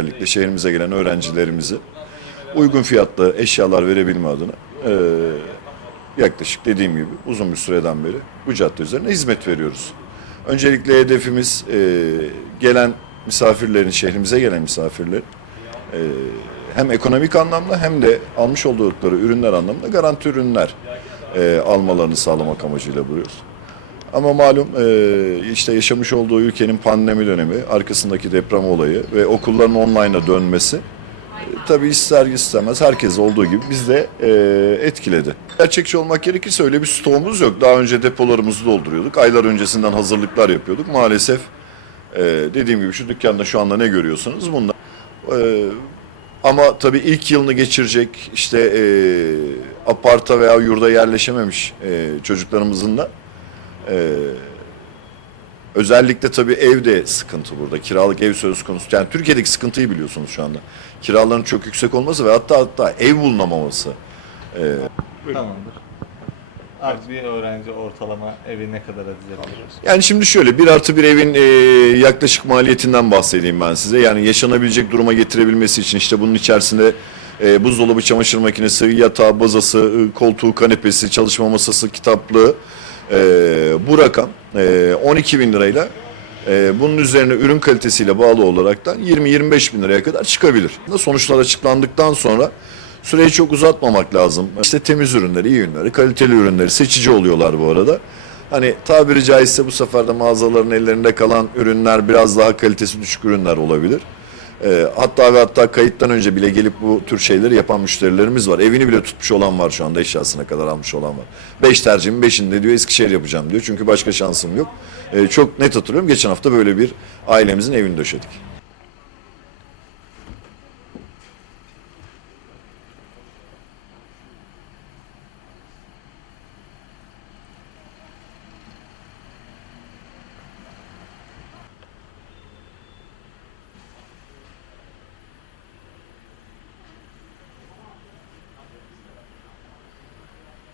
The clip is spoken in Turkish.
Özellikle şehrimize gelen öğrencilerimizi uygun fiyatlı eşyalar verebilme adına e, yaklaşık dediğim gibi uzun bir süreden beri bu cadde üzerine hizmet veriyoruz. Öncelikle hedefimiz e, gelen misafirlerin, şehrimize gelen misafirlerin e, hem ekonomik anlamda hem de almış oldukları ürünler anlamında garanti ürünler e, almalarını sağlamak amacıyla buluyoruz. Ama malum e, işte yaşamış olduğu ülkenin pandemi dönemi, arkasındaki deprem olayı ve okulların online'a dönmesi e, tabii ister istemez herkes olduğu gibi biz de e, etkiledi. Gerçekçi olmak gerekirse öyle bir stoğumuz yok. Daha önce depolarımızı dolduruyorduk. Aylar öncesinden hazırlıklar yapıyorduk. Maalesef e, dediğim gibi şu dükkanda şu anda ne görüyorsunuz? Bunlar ama tabii ilk yılını geçirecek işte aparta veya yurda yerleşememiş e, çocuklarımızın da e, özellikle tabii evde sıkıntı burada. Kiralık ev söz konusu. Yani Türkiye'deki sıkıntıyı biliyorsunuz şu anda. Kiraların çok yüksek olması ve hatta hatta ev bulunamaması. E, Tamamdır. Abi bir öğrenci ortalama evi ne kadar dizebilir? Yani şimdi şöyle bir artı bir evin e, yaklaşık maliyetinden bahsedeyim ben size. Yani yaşanabilecek duruma getirebilmesi için işte bunun içerisinde e, buzdolabı, çamaşır makinesi, yatağı, bazası, e, koltuğu, kanepesi, çalışma masası, kitaplığı e, bu rakam e, 12 bin lirayla e, bunun üzerine ürün kalitesiyle bağlı olaraktan 20-25 bin liraya kadar çıkabilir. Sonuçlar açıklandıktan sonra süreyi çok uzatmamak lazım. İşte temiz ürünleri, iyi ürünleri, kaliteli ürünleri seçici oluyorlar bu arada. Hani tabiri caizse bu sefer de mağazaların ellerinde kalan ürünler biraz daha kalitesi düşük ürünler olabilir. Ee, hatta ve hatta kayıttan önce bile gelip bu tür şeyleri yapan müşterilerimiz var. Evini bile tutmuş olan var şu anda eşyasına kadar almış olan var. Beş tercihimin beşinde diyor Eskişehir yapacağım diyor. Çünkü başka şansım yok. Ee, çok net hatırlıyorum geçen hafta böyle bir ailemizin evini döşedik.